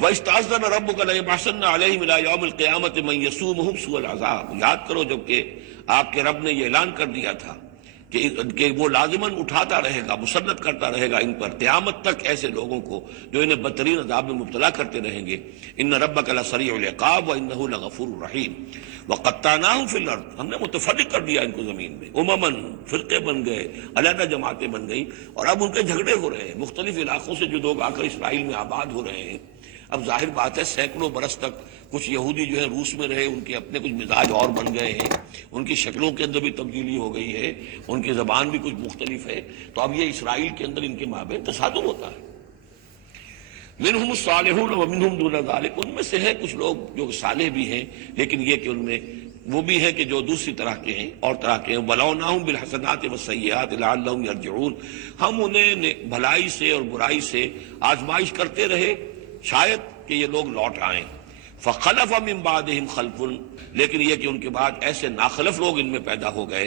وَإِسْتَأْذَنَ رَبُّكَ لَيَبْعَثَنَّ عَلَيْهِمْ إِلَىٰ يَوْمِ الْقِيَامَةِ مَن يَسُومُهُمْ سُوءَ الْعَذَابِ۔ یاد کرو جب کہ آپ کے رب نے یہ اعلان کر دیا تھا کہ وہ لازماً اٹھاتا رہے گا، مسلط کرتا رہے گا ان پر قیامت تک ایسے لوگوں کو جو انہیں بدترین عذاب میں مبتلا کرتے رہیں گے۔ ان ربک لسریع العقاب وانہ لغفور رحیم وقطعناہم فی الارض، ہم نے متفرق کر دیا ان کو زمین میں، امماً، فرقے بن گئے، علیحدہ جماعتیں بن گئیں، اور اب ان کے جھگڑے ہو رہے ہیں مختلف علاقوں سے جو لوگ آ کر اسرائیل میں آباد ہو رہے ہیں۔ اب ظاہر بات ہے سینکڑوں برس تک کچھ یہودی جو ہے روس میں رہے، ان کے اپنے کچھ مزاج اور بن گئے ہیں، ان کی شکلوں کے اندر بھی تبدیلی ہو گئی ہے، ان کی زبان بھی کچھ مختلف ہے، تو اب یہ اسرائیل کے اندر ان کے مابین تصادم ہوتا ہے۔ منہم الصالحون ومنہم دون ذلک، ان میں سے ہے کچھ لوگ جو صالح بھی ہیں، لیکن یہ کہ ان میں وہ بھی ہیں کہ جو دوسری طرح کے ہیں اور طرح کے ہیں۔ وَبَلَوْنَاهُمْ بِالْحَسَنَاتِ وَالسَّيِّئَاتِ لَعَلَّهُمْ يَرْجِعُونَ، ہم انہیں بھلائی سے اور برائی سے آزمائش کرتے رہے شاید کہ یہ لوگ لوٹ آئیں۔ فَخَلَفَ مِن بَعْدِهِمْ خَلْفٌ، لیکن یہ کہ ان کے بعد ایسے ناخلف لوگ ان میں پیدا ہو گئے،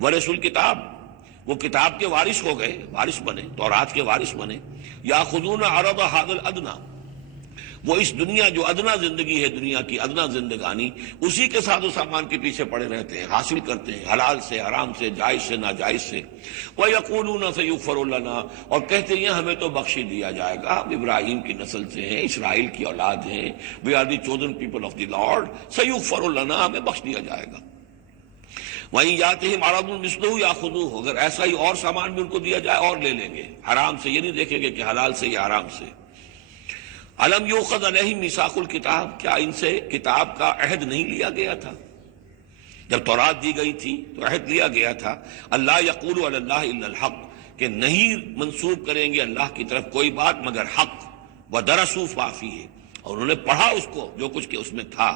وَرِثُوا الْكِتَابَ، وہ کتاب کے وارث ہو گئے، وارث بنے، تورات کے وارث بنے۔ یاخذون عرض هذا الادنی، وہ اس دنیا جو ادنا زندگی ہے، دنیا کی ادنا زندگانی، اسی کے ساتھ و سامان کے پیچھے پڑے رہتے ہیں، حاصل کرتے ہیں حلال سے، حرام سے، جائز سے، ناجائز سے۔ وَيَقُولُونَ سَيُغْفَرُ لَنَا، اور کہتے ہیں ہمیں تو بخش دیا جائے گا، ہم ابراہیم کی نسل سے ہیں، اسرائیل کی اولاد ہیں، we are the chosen people of the Lord، سَيُغْفَرُ لَنَا، ہمیں بخش دیا جائے گا۔ وہیں یاتہم عرض مثلہ یاخذوہ، اگر ایسا ہی اور سامان بھی ان کو دیا جائے اور لے لیں گے، حرام سے یہ نہیں دیکھیں گے کہ حلال سے یا حرام سے۔ الم یؤخذ علیہم میثاق الکتاب، کیا ان سے کتاب کا عہد نہیں لیا گیا تھا؟ جب تورات دی گئی تھی تو عہد لیا گیا تھا، اللہ یقول علی اللہ الا الحق، کہ نہیں منسوب کریں گے اللہ کی طرف کوئی بات مگر حق، ودرسوا ما فیہ، اور انہوں نے پڑھا اس کو جو کچھ کہ اس میں تھا،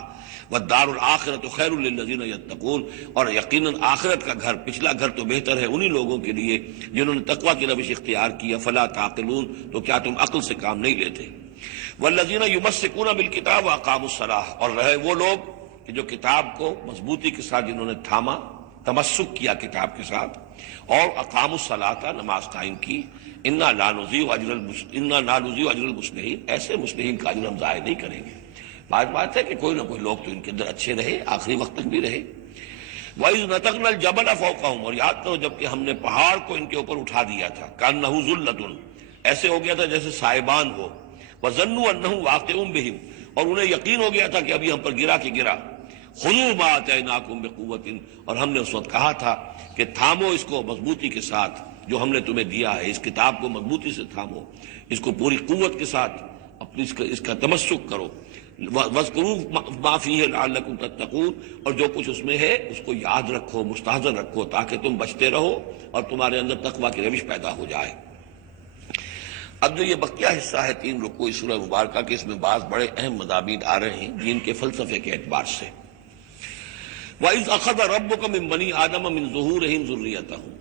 والدار الآخرۃ خیر للذین یتقون، اور یقیناً آخرت کا گھر، پچھلا گھر تو بہتر ہے انہی لوگوں کے لیے جنہوں نے تقوی کی روش اختیار کی، فلا تعقلون، تو کیا تم عقل سے کام نہیں لیتے؟ والذین یمسکون بالکتاب واقاموا الصلاۃ، اور رہے وہ لوگ کہ جو کتاب کو مضبوطی کے ساتھ جنہوں نے تھاما، تمسک کیا کتاب کے ساتھ، اور اقاموا الصلاۃ، نماز قائم کی۔ انا لا نضیع اجر المصلحین، ایسے مصلحین کا اجر ہم ضائع نہیں کریں گے۔ بات ہے کہ کوئی نہ کوئی لوگ تو ان کے اندر اچھے رہے، آخری وقت تک بھی رہے۔ وَإِذْ نَتَقْنَا الْجَبَلَ فَوْقَهُمْ، اور یاد کرو جب کہ ہم نے پہاڑ کو ان کے اوپر اٹھا دیا تھا، كَأَنَّهُ ذُلَّةٌ، ایسے ہو گیا تھا جیسے سائبان ہو، وَظَنُّوا أَنَّهُ واقع بِهِمْ، اور انہیں یقین ہو گیا تھا کہ ابھی ہم پر گرا کہ گرا۔ خُذُوا مَا آتَيْنَاكُمْ بِقُوَّةٍ، اور ہم نے اس وقت کہا تھا کہ تھامو اس کو مضبوطی کے ساتھ جو ہم نے تمہیں دیا ہے، اس کتاب کو مضبوطی سے تھامو، اس کو پوری قوت کے ساتھ اپنی اس کا تمسک کرو۔ وَاذْكُرُوا مَا فِيهِ لَعَلَّكُمْ تَتَّقُونَ، اور جو کچھ اس میں ہے اس کو یاد رکھو، مستحضر رکھو، تاکہ تم بچتے رہو اور تمہارے اندر تقویٰ کی روش پیدا ہو جائے۔ اب جو یہ بقیہ حصہ ہے 3 رکوع اس سورہ مبارکہ کے، اس میں بعض بڑے اہم مضامین آ رہے ہیں جن کے فلسفے کے اعتبار سے۔ وَإِذْ أَخَذَ رَبُّكَ مِن بَنِي آدَمَ مِن ظُهُورِهِمْ ذُرِّيَّتَهُمْ،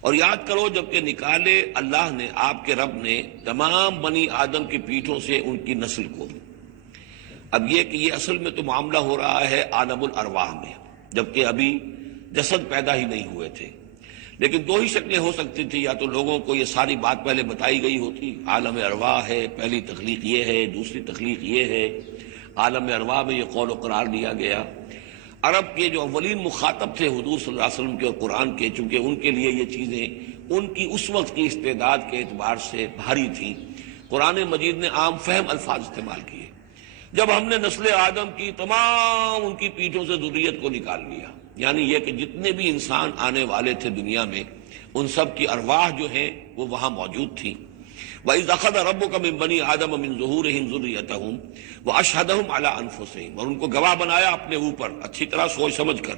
اور یاد کرو جب کہ نکالے اللہ نے، آپ کے رب نے، تمام بنی آدم کی پیٹھوں سے ان کی نسل کو۔ اب یہ کہ یہ اصل میں تو معاملہ ہو رہا ہے عالم الارواح میں، جبکہ ابھی جسد پیدا ہی نہیں ہوئے تھے، لیکن 2 ہی شکلیں ہو سکتی تھی، یا تو لوگوں کو یہ ساری بات پہلے بتائی گئی ہوتی، عالم ارواح ہے، پہلی تخلیق یہ ہے، دوسری تخلیق یہ ہے، عالم ارواح میں یہ قول و قرار دیا گیا۔ عرب کے جو اولین مخاطب تھے حضور صلی اللہ علیہ وسلم کے اور قرآن کے، چونکہ ان کے لیے یہ چیزیں ان کی اس وقت کی استعداد کے اعتبار سے بھاری تھیں، قرآن مجید نے عام فہم الفاظ استعمال کیے۔ جب ہم نے نسل آدم کی تمام ان کی پیٹھوں سے ذریت کو نکال لیا، یعنی یہ کہ جتنے بھی انسان آنے والے تھے دنیا میں، ان سب کی ارواح جو ہیں وہ وہاں موجود تھیں۔ وَإِذْ أَخَذَ رَبُّكَ مِن بَنِي آدَمَ مِن ظُهُورِهِمْ ذُرِّيَّتَهُمْ وَأَشْهَدَهُمْ عَلَىٰ أَنفُسِهِمْ، اور ان کو گواہ بنایا اپنے اوپر، اچھی طرح سوچ سمجھ کر۔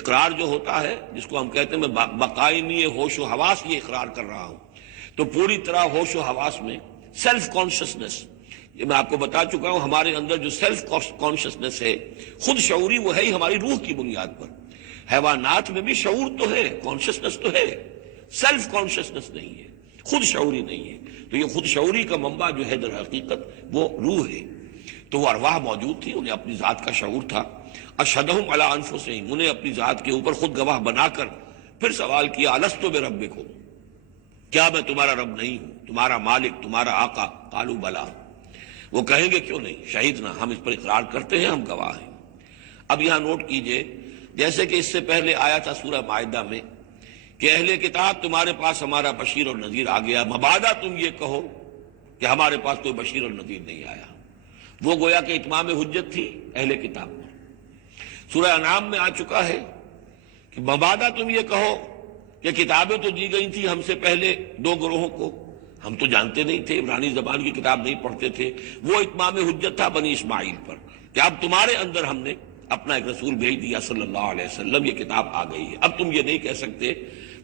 اقرار جو ہوتا ہے جس کو ہم کہتے ہیں میں بقائمی ہوش و حواس یہ اقرار کر رہا ہوں، تو پوری طرح ہوش و حواس میں سیلف کانشسنس، یہ میں آپ کو بتا چکا ہوں، ہمارے اندر جو سیلف کانشسنس ہے، خود شعوری، وہ ہے ہی ہماری روح کی بنیاد پر۔ حیوانات میں بھی شعور تو ہے، کانشسنس تو ہے، سیلف کانشسنس نہیں ہے، خود شعوری نہیں ہے۔ تو یہ خود شعوری کا منبع جو ہے در حقیقت وہ روح ہے۔ تو وہ ارواح موجود تھی، انہیں اپنی ذات کا شعور تھا۔ اشہدہم علی انفسہم، انہیں اپنی ذات کے اوپر خود گواہ بنا کر پھر سوال کیا، الستو بربکم، کیا میں تمہارا رب نہیں ہوں، تمہارا مالک، تمہارا آقا؟ قالوا بلا، وہ کہیں گے کیوں نہیں، شہیدنا، ہم اس پر اقرار کرتے ہیں، ہم گواہ ہیں۔ اب یہاں نوٹ کیجئے، جیسے کہ اس سے پہلے آیا تھا سورہ مائدہ میں کہ اہل کتاب تمہارے پاس ہمارا بشیر اور نذیر آ گیا، مبادا تم یہ کہو کہ ہمارے پاس کوئی بشیر اور نذیر نہیں آیا۔ وہ گویا کہ اتمام حجت تھی اہل کتاب پر۔ سورہ انعام میں آ چکا ہے کہ مبادا تم یہ کہو کہ کتابیں تو دی گئی تھیں ہم سے پہلے دو گروہوں کو، ہم تو جانتے نہیں تھے، عبرانی زبان کی کتاب نہیں پڑھتے تھے، وہ اتمام حجت تھا بنی اسماعیل پر کہ اب تمہارے اندر ہم نے اپنا ایک رسول بھیج دیا صلی اللہ علیہ وسلم، یہ کتاب آ گئی ہے۔ اب تم یہ نہیں کہہ سکتے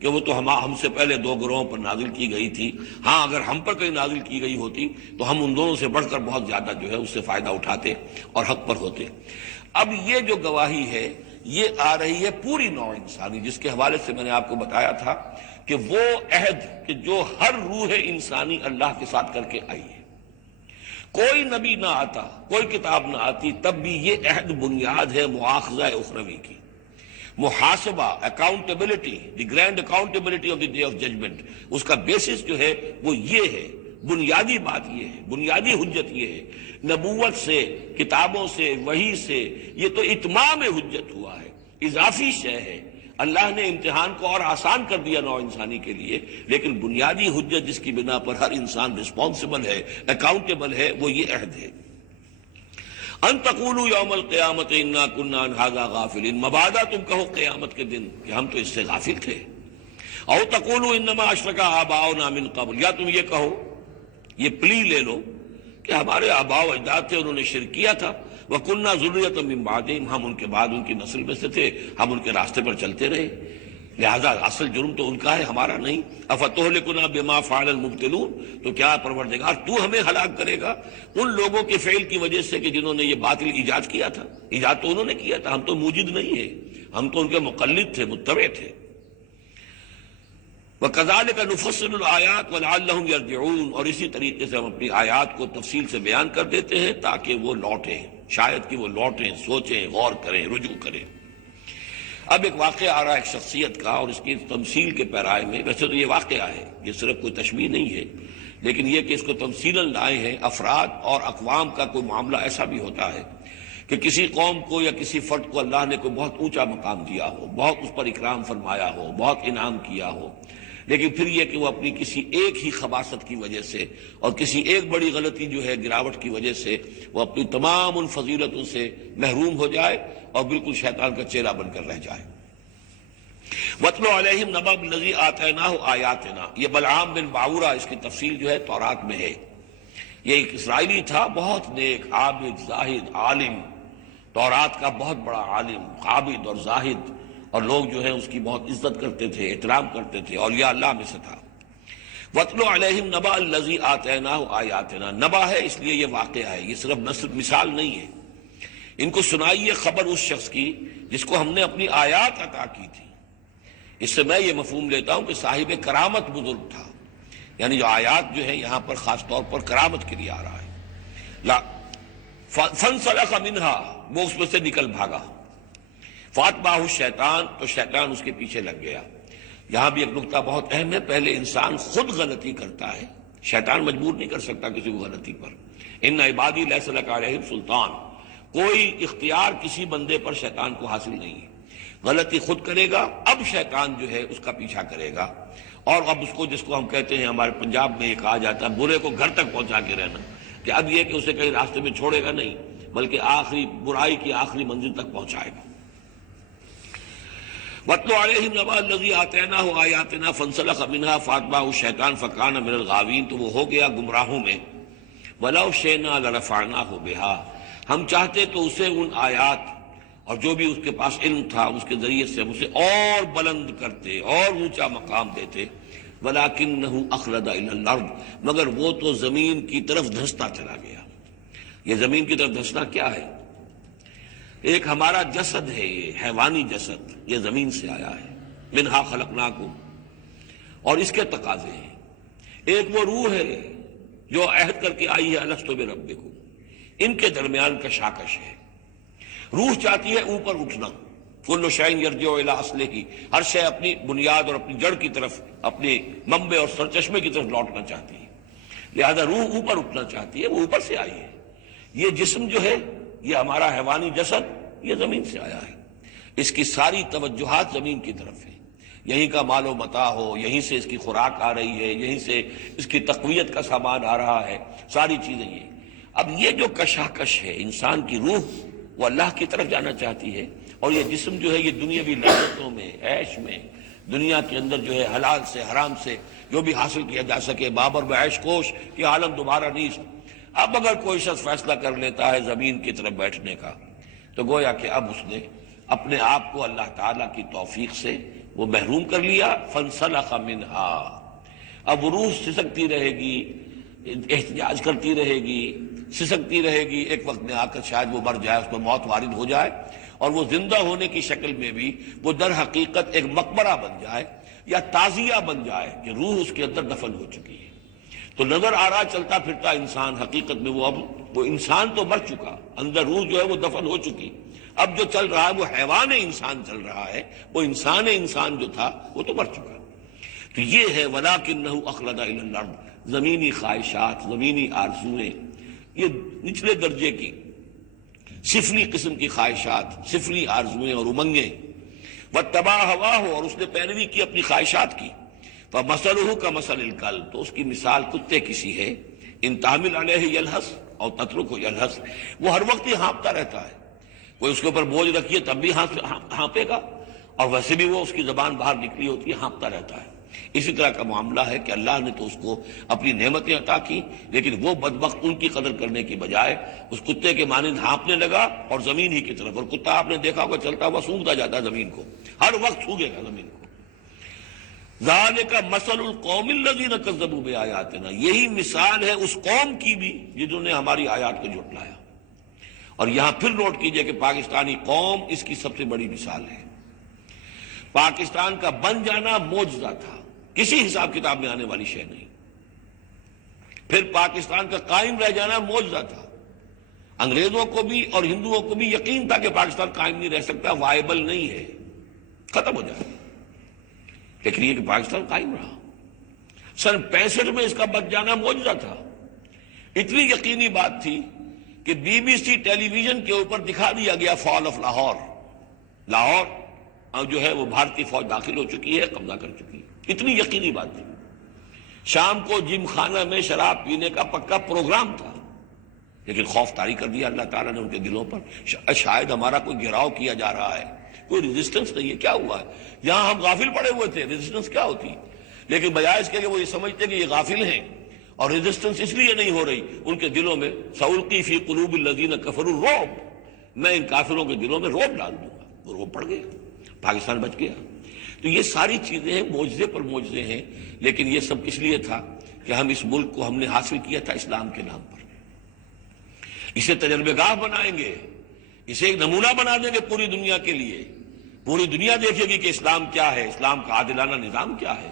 کہ وہ تو ہم سے پہلے دو گروہوں پر نازل کی گئی تھی، ہاں اگر ہم پر کہیں نازل کی گئی ہوتی تو ہم ان دونوں سے بڑھ کر بہت زیادہ جو ہے اس سے فائدہ اٹھاتے اور حق پر ہوتے۔ اب یہ جو گواہی ہے یہ آ رہی ہے پوری نوع انسانی، جس کے حوالے سے میں نے آپ کو بتایا تھا کہ وہ عہد کہ جو ہر روح انسانی اللہ کے ساتھ کر کے آئی ہے، کوئی نبی نہ آتا، کوئی کتاب نہ آتی، تب بھی یہ عہد بنیاد ہے مؤاخذہ اخروی کی، محاسبہ، accountability, the grand accountability of the day of judgment, اس کا بیسس جو ہے وہ یہ ہے، بنیادی بات یہ ہے، بنیادی حجت یہ ہے۔ نبوت سے، کتابوں سے، وحی سے، یہ تو اتمام حجت ہوا ہے، اضافی شے ہے۔ اللہ نے امتحان کو اور آسان کر دیا نوع انسانی کے لیے، لیکن بنیادی حجت جس کی بنا پر ہر انسان رسپانسبل ہے، اکاؤنٹیبل ہے، وہ یہ عہد ہے۔ ان تقولوا یوم القیامت انا کنا عن ھذا غافلین، مبادا تم کہو قیامت کے دن کہ ہم تو اس سے غافل تھے۔ او تقولوا انما اشرک آباؤنا من قبل، یا تم یہ کہو، یہ پلی لے لو کہ ہمارے آباء و اجداد تھے، انہوں نے شرک کیا تھا، وَكُنَّا ذُرِّيَّةً مِّن بَعْدِهِمْ، ہم ان کے بعد ان کی نسل میں سے تھے، ہم ان کے راستے پر چلتے رہے، لہذا اصل جرم تو ان کا ہے، ہمارا نہیں۔ أَفَتُهْلِكُنَا بِمَا فَعَلَ الْمُبْطِلُونَ، تو کیا پروردگار تو ہمیں ہلاک کرے گا ان لوگوں کے فعل کی وجہ سے کہ جنہوں نے یہ باطل ایجاد کیا تھا؟ ایجاد تو انہوں نے کیا تھا، ہم تو موجد نہیں ہیں، ہم تو ان کے مقلد تھے، متبع تھے۔ وَكَذَلِكَ نُفَصِّلُ الْآيَاتِ وَلَعَلَّهُمْ يَرْجِعُونَ، اور اسی طریقے سے ہم اپنی آیات کو تفصیل سے بیان کر دیتے ہیں تاکہ وہ لوٹیں، شاید کہ وہ لوٹیں، سوچیں، غور کریں، رجوع کریں۔ اب ایک واقعہ آ رہا ہے ایک شخصیت کا، اور اس کی تمثیل کے پیرائے میں، ویسے تو یہ واقعہ ہے، یہ صرف کوئی تشبیہ نہیں ہے، لیکن یہ کہ اس کو تمثیلاً لائے ہیں۔ افراد اور اقوام کا کوئی معاملہ ایسا بھی ہوتا ہے کہ کسی قوم کو یا کسی فرد کو اللہ نے کوئی بہت اونچا مقام دیا ہو، بہت اس پر اکرام فرمایا ہو، بہت انعام کیا ہو، لیکن پھر یہ کہ وہ اپنی کسی ایک ہی خباثت کی وجہ سے اور کسی ایک بڑی غلطی جو ہے گراوٹ کی وجہ سے وہ اپنی تمام ان فضیلتوں سے محروم ہو جائے اور بالکل شیطان کا چہرہ بن کر رہ جائے۔ وَاتْلُ عَلَيْهِمْ نَبَأَ الَّذِي آتَيْنَاهُ آيَاتِنَا، یہ بلعام بن باورہ، اس کی تفصیل جو ہے تورات میں ہے۔ یہ ایک اسرائیلی تھا، بہت نیک، عابد، زاہد، عالم، تورات کا بہت بڑا عالم، عابد اور زاہد، اور لوگ جو ہیں اس کی بہت عزت کرتے تھے، احترام کرتے تھے، اور یہ اللہ میں سے تھا۔ وَاتْلُ عَلَيْهِمْ نَبَأَ الَّذِي آتَيْنَاهُ آيَاتِنَا، نبأ ہے اس لیے یہ واقعہ ہے، یہ صرف مثال نہیں ہے۔ ان کو سنائیے خبر اس شخص کی جس کو ہم نے اپنی آیات عطا کی تھی۔ اس سے میں یہ مفہوم لیتا ہوں کہ صاحب کرامت بزرگ تھا، یعنی جو آیات جو ہے یہاں پر خاص طور پر کرامت کے لیے آ رہا ہے۔ فَانْسَلَخَ مِنْهَا، وہ اس میں سے نکل بھاگا۔ فَأَتْبَعَهُ الشَّيْطَانُ، تو شیطان اس کے پیچھے لگ گیا۔ یہاں بھی ایک نکتہ بہت اہم ہے، پہلے انسان خود غلطی کرتا ہے، شیطان مجبور نہیں کر سکتا کسی کو غلطی پر۔ إِنَّ عِبَادِي لَيْسَ لَكَ عَلَيْهِمْ سُلْطَانٌ، کوئی اختیار کسی بندے پر شیطان کو حاصل نہیں ہے۔ غلطی خود کرے گا، اب شیطان جو ہے اس کا پیچھا کرے گا، اور اب اس کو، جس کو ہم کہتے ہیں ہمارے پنجاب میں یہ کہا جاتا ہے برے کو گھر تک پہنچا کے رہنا، کہ اب یہ کہ اسے کہیں راستے میں چھوڑے گا نہیں، بلکہ آخری برائی کی آخری منزل تک پہنچائے گا۔ وَاتْلُ عَلَيْهِمْ نَبَأَ الَّذِي آتَيْنَاهُ آيَاتِنَا فَانْسَلَخَ مِنْهَا فَأَتْبَعَهُ الشَّيْطَانُ فَكَانَ مِنَ الْغَاوِينَ، تو وہ ہو گیا گمراہوں میں۔ وَلَوْ شِئْنَا لَرَفَعْنَاهُ بِهَا، ہم چاہتے تو اسے ان آیات اور جو بھی اس کے پاس علم تھا اس کے ذریعے سے ہم اسے اور بلند کرتے اور اونچا مقام دیتے۔ وَلَكِنَّهُ أَخْلَدَ إِلَى الْأَرْضِ، مگر وہ تو زمین کی طرف دھنستا چلا گیا۔ یہ زمین کی طرف دھنسنا کیا ہے؟ ایک ہمارا جسد ہے، یہ حیوانی جسد، یہ زمین سے آیا ہے، منہا خلقناکم، اور اس کے تقاضے ہیں۔ ایک وہ روح ہے جو عہد کر کے آئی ہے الستو بربکم، ان کے درمیان کشاکش ہے۔ روح چاہتی ہے اوپر اٹھنا، کل شیء یرجع الی اصلہ، ہر شے اپنی بنیاد اور اپنی جڑ کی طرف، اپنے منبع اور سرچشمے کی طرف لوٹنا چاہتی ہے، لہذا روح اوپر اٹھنا چاہتی ہے، وہ اوپر سے آئی ہے۔ یہ جسم جو ہے، یہ ہمارا حیوانی جسد، یہ زمین سے آیا ہے، اس کی ساری توجہات زمین کی طرف ہے، یہیں کا مال و متاع ہو، یہیں سے اس کی خوراک آ رہی ہے، یہیں سے اس کی تقویت کا سامان آ رہا ہے، ساری چیزیں یہ۔ اب یہ جو کشاکش ہے، انسان کی روح وہ اللہ کی طرف جانا چاہتی ہے، اور یہ جسم جو ہے یہ دنیاوی لذتوں میں، عیش میں، دنیا کے اندر جو ہے حلال سے حرام سے جو بھی حاصل کیا جا سکے، بابر و عیش کوش یہ عالم دوبارہ نیست۔ اب اگر کوئی شخص فیصلہ کر لیتا ہے زمین کی طرف بیٹھنے کا، تو گویا کہ اب اس نے اپنے آپ کو اللہ تعالیٰ کی توفیق سے وہ محروم کر لیا۔ فانسلخ منہا، اب وہ روح سسکتی رہے گی، احتجاج کرتی رہے گی، سسکتی رہے گی، ایک وقت میں آ کر شاید وہ مر جائے، اس میں موت وارد ہو جائے، اور وہ زندہ ہونے کی شکل میں بھی وہ در حقیقت ایک مقبرہ بن جائے یا تعزیہ بن جائے کہ روح اس کے اندر دفن ہو چکی ہے۔ تو نظر آ رہا چلتا پھرتا انسان، حقیقت میں وہ انسان تو مر چکا، اندر روح جو ہے وہ دفن ہو چکی، اب جو چل رہا ہے وہ حیوان انسان چل رہا ہے، وہ انسان جو تھا وہ تو مر چکا۔ تو یہ ہے وَلَٰكِنَّهُ أَخْلَدَ إِلَى الْأَرْضِ، زمینی خواہشات، زمینی آرزویں، یہ نچلے درجے کی سفلی قسم کی خواہشات، سفلی آرزویں اور امنگیں، وَاتَّبَعَ هَوَاهُ، اور اس نے پیروی کی اپنی خواہشات کی، فَمَثَلُهُ كَمَثَلِ الْكَلْبِ، تو اس کی مثال کتے کی سی ہے، إِن تَحْمِلْ عَلَيْهِ يَلْهَثْ أَوْ تَتْرُكْهُ يَلْهَثْ، وہ ہر وقت ہی ہانپتا رہتا ہے، کوئی اس کے اوپر بوجھ رکھیے تب بھی ہانپے گا، اور ویسے بھی وہ اس کی زبان باہر نکلی ہوتی ہے، ہانپتا رہتا ہے۔ اسی طرح کا معاملہ ہے کہ اللہ نے تو اس کو اپنی نعمتیں عطا کی، لیکن وہ بدبخت ان کی قدر کرنے کی بجائے اس کتے کے مانند ہانپنے لگا اور زمین ہی کی طرف، اور کتا آپ نے دیکھا ہوگا چلتا ہوا سونگتا جاتا ہے زمین کو، ہر وقت سونگے گا زمین کو۔ ذالک مثل القوم الذین کذبوا بآیاتنا، یہی مثال ہے اس قوم کی بھی جنہوں نے ہماری آیات کو جھٹلایا۔ اور یہاں پھر نوٹ کیجئے کہ پاکستانی قوم اس کی سب سے بڑی مثال ہے۔ پاکستان کا بن جانا معجزہ تھا، کسی حساب کتاب میں آنے والی شے نہیں۔ پھر پاکستان کا قائم رہ جانا معجزہ تھا، انگریزوں کو بھی اور ہندوؤں کو بھی یقین تھا کہ پاکستان قائم نہیں رہ سکتا، وائبل نہیں ہے، ختم ہو جائے، لیکن یہ کہ پاکستان قائم رہا۔ سن 65 میں اس کا بچ جانا معجزہ تھا، اتنی یقینی بات تھی کہ BBC ٹیلی ویژن کے اوپر دکھا دیا گیا فال آف لاہور، لاہور اب جو ہے وہ بھارتی فوج داخل ہو چکی ہے، قبضہ کر چکی ہے، اتنی یقینی بات تھی۔ شام کو جم خانہ میں شراب پینے کا پکا پروگرام تھا، لیکن خوف طاری کر دیا اللہ تعالیٰ نے ان کے دلوں پر، شاید ہمارا کوئی گھیراؤ کیا جا رہا ہے، کوئی ریزسٹنس نہیں ہے، کیا ہوا ہے یہاں؟ ہم غافل پڑے ہوئے تھے، ریزسٹنس کیا ہوتی، لیکن بجائے اس کے کہ وہ یہ سمجھتے کہ یہ غافل ہیں، اور ریزسٹنس اس لیے نہیں ہو رہی، ان کے دلوں میں سألقی فی قلوب الذین کفروا الرعب، میں ان کافروں کے دلوں میں رعب ڈال دوں گا، وہ رعب پڑ گئے، پاکستان بچ گیا۔ تو یہ ساری چیزیں ہیں، معجزے پر معجزے ہیں، لیکن یہ سب اس لیے تھا کہ ہم اس ملک کو ہم نے حاصل کیا تھا اسلام کے نام پر، اسے تجربہ گاہ بنائیں گے، اسے ایک نمونہ بنا دیں گے پوری دنیا کے لیے، پوری دنیا دیکھے گی کہ اسلام کیا ہے، اسلام کا عادلانہ نظام کیا ہے۔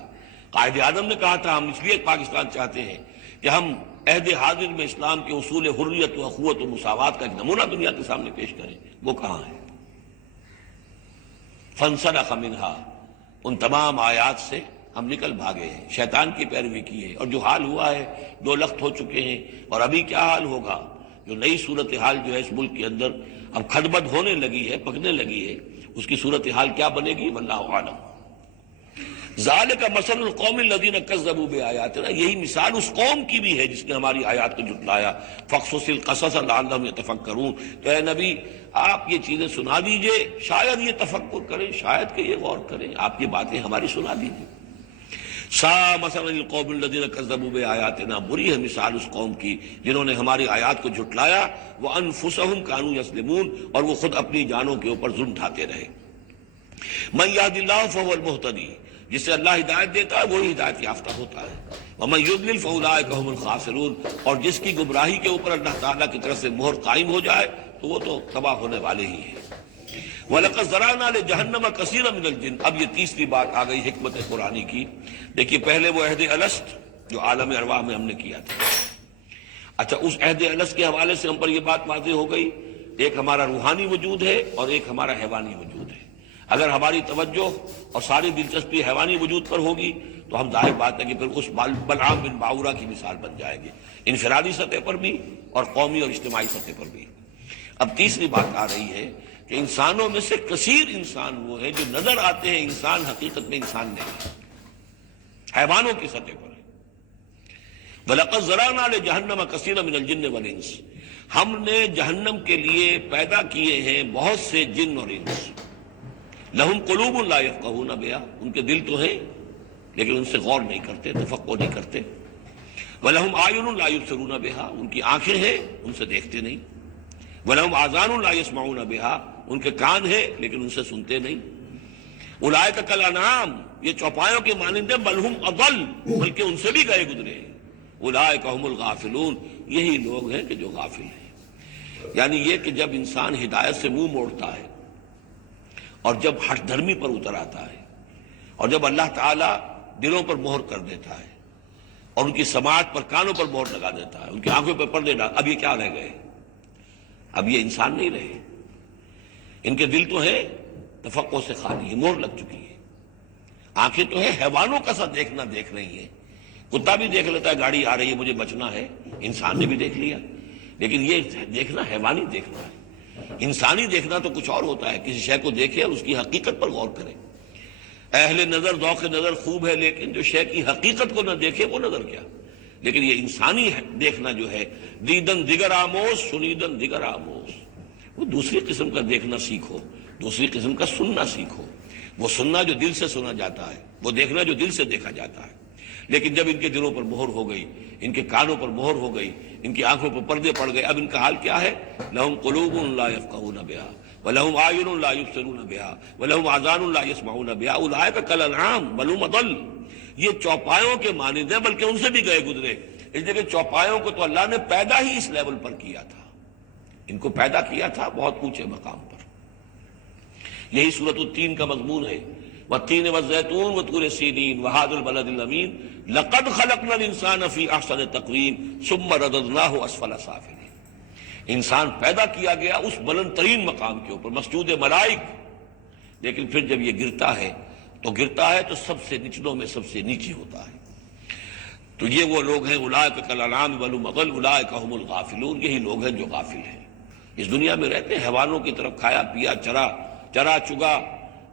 قائد اعظم نے کہا تھا ہم اس لیے پاکستان چاہتے ہیں کہ ہم عہد حاضر میں اسلام کے اصول حریت و اخوت و مساوات کا ایک نمونہ دنیا کے سامنے پیش کریں، وہ کہاں ہے؟ فانسلخ منہا، ان تمام آیات سے ہم نکل بھاگے ہیں، شیطان کی پیروی کی ہے، اور جو حال ہوا ہے 2 لخت ہو چکے ہیں، اور ابھی کیا حال ہوگا، جو نئی صورتحال جو ہے اس ملک کے اندر اب کھدبد ہونے لگی ہے، پکنے لگی ہے، اس کی صورتحال کیا بنے گی واللہ اعلم۔ ذالک مثل القوم الذین کذبوا بآیاتنا، یہی مثال اس قوم کی بھی ہے جس نے ہماری آیات کو جھٹلایا۔ فاقصص القصص لعلہم یتفکرون، تو اے نبی آپ یہ چیزیں سنا دیجئے، شاید یہ تفکر کریں، شاید کہ یہ غور کریں، آپ یہ باتیں ہماری سنا دیجئے۔ سا مثلا القوم الذین کذبوا بآیاتنا، بری ہے مثال اس قوم کی جنہوں نے ہماری آیات کو جھٹلایا، وانفسہم کانوا یظلمون، اور وہ خود اپنی جانوں کے اوپر ظلم ڈھاتے رہے۔ من یہد اللہ فہو المہتدی، جسے اللہ ہدایت دیتا ہے وہی ہدایت یافتہ ہوتا ہے، ومن یضلل فاولئک هم الخاسرون، اور جس کی گمراہی کے اوپر اللہ تعالیٰ کی طرف سے مہر قائم ہو جائے تو وہ تو تباہ ہونے والے ہی ہیں۔ وَلَقَدْ ذَرَأْنَا لِجَهَنَّمَ كَثِيرًا مِنَ الْجِنِّ، اب یہ تیسری بات آ گئی حکمت قرآنی کی۔ دیکھیے پہلے وہ عہد الست جو عالم ارواح میں ہم نے کیا تھا، اچھا اس عہد الست کے حوالے سے ہم پر یہ بات واضح ہو گئی، ایک ہمارا روحانی وجود ہے اور ایک ہمارا حیوانی وجود ہے۔ اگر ہماری توجہ اور ساری دلچسپی حیوانی وجود پر ہوگی تو ہم ظاہر بات ہے کہ پھر اس بلعام بن باورا کی مثال بن جائیں گے، انفرادی سطح پر بھی اور قومی اور اجتماعی سطح پر بھی۔ اب تیسری بات آ رہی ہے کہ انسانوں میں سے کثیر انسان وہ ہیں جو نظر آتے ہیں انسان، حقیقت میں انسان نہیں ہے، حیوانوں کی سطح پر ہے۔ وَلَقَدْ ذَرَأْنَا لِجَهَنَّمَ كَثِيرًا مِنَ الْجِنِّ وَالْإِنسِ، ہم نے جہنم کے لیے پیدا کیے ہیں بہت سے جن اور انس۔ لَهُمْ قُلُوبٌ لَا يَفْقَهُونَ بِهَا، ان کے دل تو ہیں لیکن ان سے غور نہیں کرتے، تفقہ نہیں کرتے۔ وَلَهُمْ أَعْيُنٌ لَا يُبْصِرُونَ بِهَا، ان کی آنکھیں ہیں ان سے دیکھتے نہیں۔ وَلَهُمْ آذَانٌ لَا يَسْمَعُونَ بِهَا، ان کے کان ہیں لیکن ان سے سنتے نہیں۔ أُولَٰئِكَ كَالْأَنْعَامِ، یہ چوپایوں کے مانند ہیں، بل ہم اضل، بلکہ ان سے بھی گئے گزرے ہیں۔ أُولَٰئِكَ هُمُ الْغَافِلُونَ، یہی لوگ ہیں کہ جو غافل ہیں۔ یعنی یہ کہ جب انسان ہدایت سے منہ موڑتا ہے اور جب ہٹ دھرمی پر اتر آتا ہے اور جب اللہ تعالیٰ دلوں پر مہر کر دیتا ہے اور ان کی سماعت پر، کانوں پر مہر لگا دیتا ہے، ان کی آنکھوں پر پردے ڈال، اب یہ کیا رہ گئے؟ اب یہ انسان نہیں رہے، ان کے دل تو ہے تفقع سے خالی ہے، مہر لگ چکی ہے۔ آنکھیں تو ہے حیوانوں کا سا دیکھنا دیکھ رہی ہیں، کتا بھی دیکھ لیتا ہے گاڑی آ رہی ہے مجھے بچنا ہے، انسان نے بھی دیکھ لیا، لیکن یہ دیکھنا حیوانی دیکھنا ہے۔ انسانی دیکھنا تو کچھ اور ہوتا ہے، کسی شے کو دیکھے اور اس کی حقیقت پر غور کرے۔ اہل نظر ذوق نظر خوب ہے، لیکن جو شے کی حقیقت کو نہ دیکھے وہ نظر کیا۔ لیکن یہ انسانی دیکھنا جو ہے، دیدن دیگر آموز سنیدن دیگر آموز، وہ دوسری قسم کا دیکھنا سیکھو، دوسری قسم کا سننا سیکھو۔ وہ سننا جو دل سے سنا جاتا ہے، وہ دیکھنا جو دل سے دیکھا جاتا ہے۔ لیکن جب ان کے دلوں پر مہر ہو گئی، ان کے کانوں پر مہر ہو گئی، ان کی آنکھوں پر پردے پڑ گئے، اب ان کا حال کیا ہے؟ لہم قلوب لا یفقہون بہا ولہم اعین لا یبصرون بہا ولہم آذان لا یسمعون بہا اولئک کالانعام بل هم اضل، یہ چوپایوں کے مانند ہیں بلکہ ان سے بھی گئے گزرے۔ اس لیے کہ چوپایوں کو تو اللہ نے پیدا ہی اس لیول پر کیا تھا، ان کو پیدا کیا تھا بہت اونچے مقام پر۔ یہی سورۃ التین کا مضمون ہے، والتین والزیتون وطور سینین وہذا البلد الامین لقد خلقنا الانسان فی احسن تقویم ثم رددناہ اسفل سافلین، انسان پیدا کیا گیا اس بلند ترین مقام کے اوپر، مسجود ملائک، لیکن پھر جب یہ گرتا ہے تو سب سے نچلوں میں سب سے نیچے ہوتا ہے۔ تو یہ وہ لوگ ہیں، اولئک کالانعام بل هم اضل اولئک هم الغافلون، یہی لوگ ہیں جو غافل ہیں، اس دنیا میں رہتے ہیں حیوانوں کی طرف، کھایا پیا چرا چگا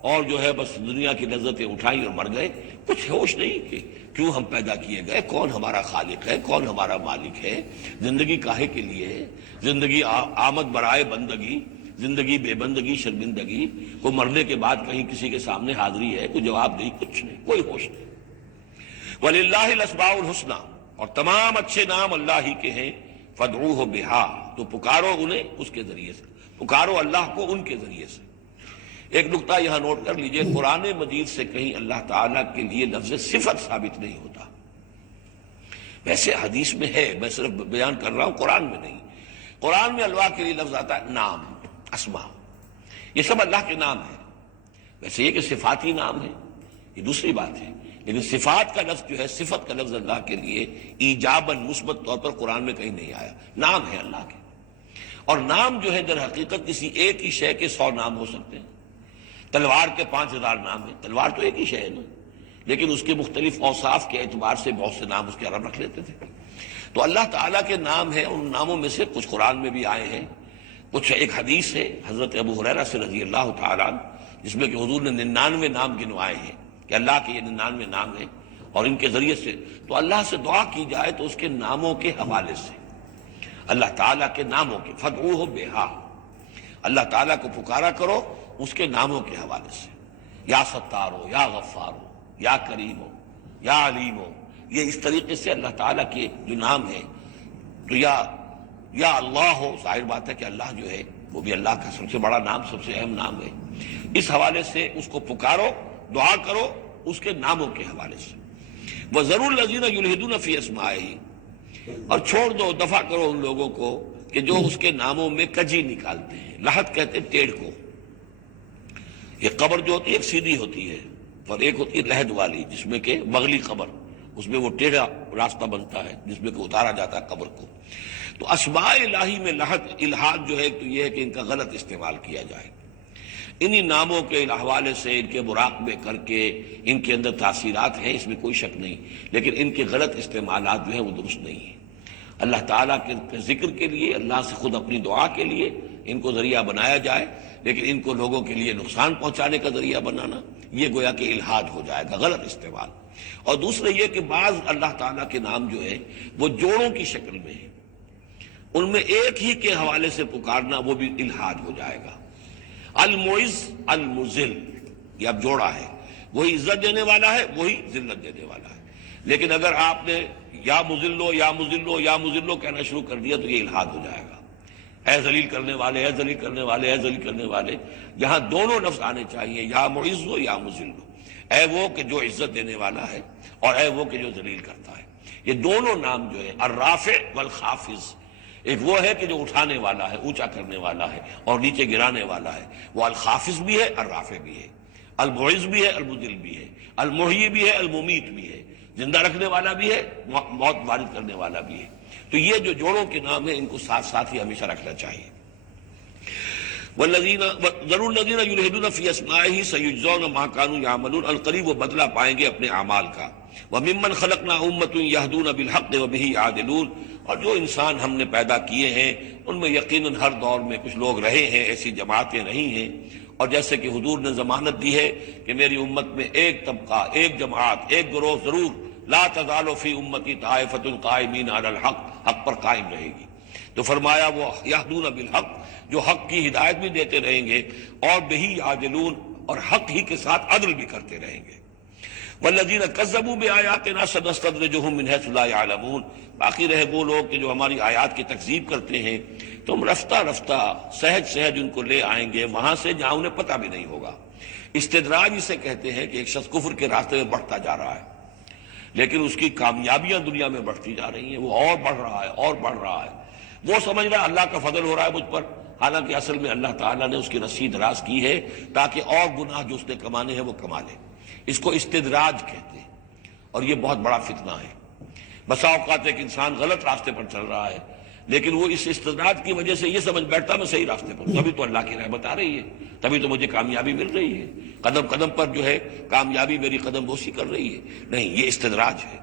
اور جو ہے بس دنیا کی لذتیں اٹھائیں اور مر گئے، کچھ ہوش نہیں کہ کیوں ہم پیدا کیے گئے، کون ہمارا خالق ہے، کون ہمارا مالک ہے، زندگی کاہے کے لیے ہے، زندگی آمد برائے بندگی، زندگی بے بندگی شرمندگی، کوئی مرنے کے بعد کہیں کسی کے سامنے حاضری ہے، کوئی جواب نہیں، کچھ نہیں، کوئی ہوش نہیں۔ وَلِلَّهِ الْأَسْمَاءُ الْحُسْنَى، اور تمام اچھے نام اللہ ہی کے ہیں، فَادْعُوهُ بِهَا، تو پکارو انہیں اس کے ذریعے سے، پکارو اللہ کو ان کے ذریعے سے۔ ایک نقطہ یہاں نوٹ کر لیجئے، قرآن مجید سے کہیں اللہ تعالیٰ کے لیے لفظ صفت ثابت نہیں ہوتا، ویسے حدیث میں ہے، میں صرف بیان کر رہا ہوں، قرآن میں نہیں۔ قرآن میں اللہ کے لیے لفظ آتا ہے نام، اسماء، یہ سب اللہ کے نام ہیں۔ ویسے یہ کہ صفاتی نام ہے یہ دوسری بات ہے، لیکن صفات کا لفظ جو ہے، صفت کا لفظ اللہ کے لیے ایجاباً مثبت طور پر قرآن میں کہیں نہیں آیا، نام ہے اللہ کے۔ اور نام جو ہے در حقیقت کسی ایک ہی شے کے 100 نام ہو سکتے ہیں۔ تلوار کے 5000 نام ہیں، تلوار تو ایک ہی شے ہے نا، لیکن اس کے مختلف اوصاف کے اعتبار سے بہت سے نام اس کے عرب رکھ لیتے تھے۔ تو اللہ تعالیٰ کے نام ہیں، ان ناموں میں سے کچھ قرآن میں بھی آئے ہیں، کچھ ایک حدیث ہے حضرت ابو ہریرہ سے رضی اللہ تعالیٰ عنہ، جس میں کہ حضور نے 99 نام گنوائے ہیں کہ اللہ کے یہ 99 نام ہیں، اور ان کے ذریعے سے تو اللہ سے دعا کی جائے تو اس کے ناموں کے حوالے سے، اللہ تعالیٰ کے ناموں کے، فادعوہ بہا، اللہ تعالیٰ کو پکارا کرو اس کے ناموں کے حوالے سے، یا ستارو، یا غفارو، یا کریمو، یا علیمو، یہ اس طریقے سے اللہ تعالیٰ کے جو نام ہیں، تو یا اللہ ہو، ظاہر بات ہے کہ اللہ جو ہے وہ بھی اللہ کا سب سے بڑا نام، سب سے اہم نام ہے، اس حوالے سے اس کو پکارو، دعا کرو اس کے ناموں کے حوالے سے۔ وَذَرُوا الَّذِينَ يُلْحِدُونَ فِي أَسْمَائِهِ، اور چھوڑ دو، دفع کرو ان لوگوں کو کہ جو اس کے ناموں میں کجی نکالتے ہیں، لحد کہتے ہیں ٹیڑھ کو۔ یہ قبر جو ہوتی ہے ایک سیدھی ہوتی ہے، اور ایک ہوتی ہے لحد والی جس میں کہ بغلی قبر، اس میں وہ ٹیڑھا راستہ بنتا ہے جس میں کہ اتارا جاتا ہے قبر کو۔ تو اسماء الہی میں لحد الحاد جو ہے تو یہ ہے کہ ان کا غلط استعمال کیا جائے۔ انہی ناموں کے حوالے سے ان کے مراقبے کر کے ان کے اندر تاثیرات ہیں، اس میں کوئی شک نہیں، لیکن ان کے غلط استعمالات جو ہیں وہ درست نہیں ہیں۔ اللہ تعالیٰ کے ذکر کے لیے، اللہ سے خود اپنی دعا کے لیے ان کو ذریعہ بنایا جائے، لیکن ان کو لوگوں کے لیے نقصان پہنچانے کا ذریعہ بنانا یہ گویا کہ الحاد ہو جائے گا، غلط استعمال۔ اور دوسرا یہ کہ بعض اللہ تعالیٰ کے نام جو ہیں وہ جوڑوں کی شکل میں ہیں، ان میں ایک ہی کے حوالے سے پکارنا وہ بھی الحاد ہو جائے گا۔ المعز المذل، یہ اب جوڑا ہے، وہی عزت دینے والا ہے، وہی ذلت دینے والا ہے، لیکن اگر آپ نے یا مذلو یا مذلو یا مذلو کہنا شروع کر دیا تو یہ الحاد ہو جائے گا۔ اے ذلیل کرنے والے، اے ذلیل کرنے والے، اے ذلیل کرنے والے، یہاں دونوں لفظ آنے چاہیے، یا معز ہو یا مذل ہو، اے وہ کہ جو عزت دینے والا ہے اور اے وہ کہ جو ذلیل کرتا ہے۔ یہ دونوں نام جو ہے الرافع والخافض، ایک وہ ہے کہ جو اٹھانے والا ہے، اونچا کرنے والا ہے اور نیچے گرانے والا ہے، وہ الخافض بھی ہے، الرافع بھی ہے، المعز بھی ہے، المذل بھی ہے، المحیی بھی ہے، الممیت بھی ہے، زندہ رکھنے والا بھی ہے، موت وارد کرنے والا بھی ہے۔ تو یہ جو جوڑوں کے نام ہیں ان کو ساتھ ساتھ ہی ہمیشہ رکھنا چاہیے۔ والذین ضرور الذین یلحدون فی اسمائہ سیجزون ما کانوا یعملون، القریب وہ بدلہ پائیں گے اپنے اعمال کا۔ وممن خلقنا امۃ یہدون بالحق وبہ یعدلون، اور جو انسان ہم نے پیدا کیے ہیں ان میں یقیناً ہر دور میں کچھ لوگ رہے ہیں، ایسی جماعتیں رہی ہیں، اور جیسے کہ حضور نے ضمانت دی ہے کہ میری امت میں ایک طبقہ، ایک جماعت، ایک گروہ ضرور، لا تزال فی امتی طائفۃ قائمین علی الحق، حق پر قائم رہے گی۔ تو فرمایا وہ یہدون بالحق، جو حق کی ہدایت بھی دیتے رہیں گے، اور بہی یعدلون، اور حق ہی کے ساتھ عدل بھی کرتے رہیں گے۔ والذین کذبوا بآیاتنا سنستدرجهم من حیث لا يعلمون، باقی رہے وہ لوگ کہ جو ہماری آیات کی تکذیب کرتے ہیں، تم رفتہ رفتہ سہج سہج ان کو لے آئیں گے وہاں سے جہاں انہیں پتہ بھی نہیں ہوگا۔ استدراج اسے کہتے ہیں کہ ایک شخص کفر کے راستے میں بڑھتا جا رہا ہے، لیکن اس کی کامیابیاں دنیا میں بڑھتی جا رہی ہیں، وہ اور بڑھ رہا ہے اور بڑھ رہا ہے، وہ سمجھ رہا ہے اللہ کا فضل ہو رہا ہے مجھ پر، حالانکہ اصل میں اللہ تعالیٰ نے اس کی رسی دراز کی ہے تاکہ اور گناہ جو اس نے کمانے ہیں وہ کما لے۔ اس کو استدراج کہتے ہیں، اور یہ بہت بڑا فتنہ ہے۔ بسا اوقات ایک انسان غلط راستے پر چل رہا ہے، لیکن وہ اس استدراج کی وجہ سے یہ سمجھ بیٹھتا میں صحیح راستے پر، تبھی تو اللہ کی رحمت آ رہی ہے، تبھی تو مجھے کامیابی مل رہی ہے، قدم قدم پر جو ہے کامیابی میری قدم بوسی کر رہی ہے۔ نہیں، یہ استدراج ہے۔